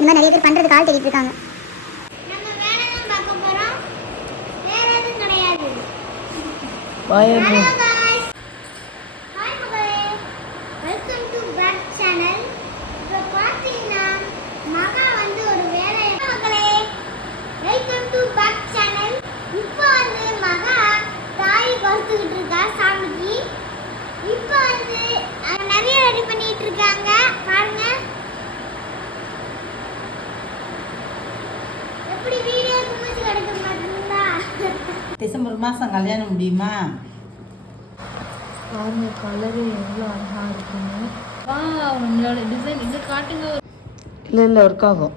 இந்த மாதிரி நிறைய பேர் பண்ணுறதுக்கு ஆள் தேடிட்டு இருக்காங்க. டிசம்பர் மாதம் கல்யாணம் முடியுமா? பாருங்க கலரு எவ்வளோ அழகாக இருக்குன்னு. உங்களோட டிசைன் இங்கே காட்டுங்க. இல்லை ஒர்க் ஆகும்.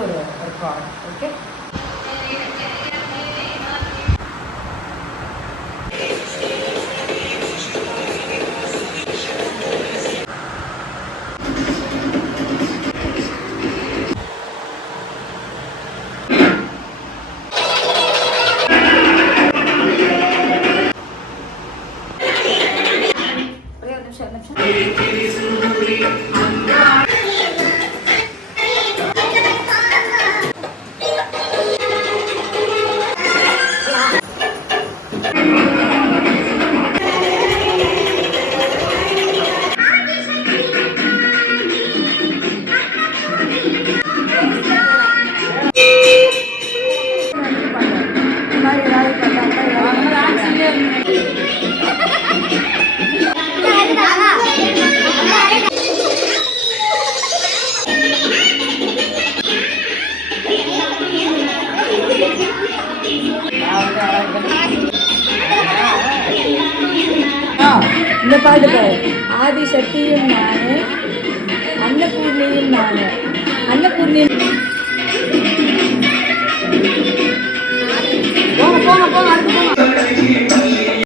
ஒரு ஒர்க் ஆகும். ஓகே இந்த பாட்டு பாரு. ஆதிசக்தியும் நானு, அன்னபூர்ணியும் நானு.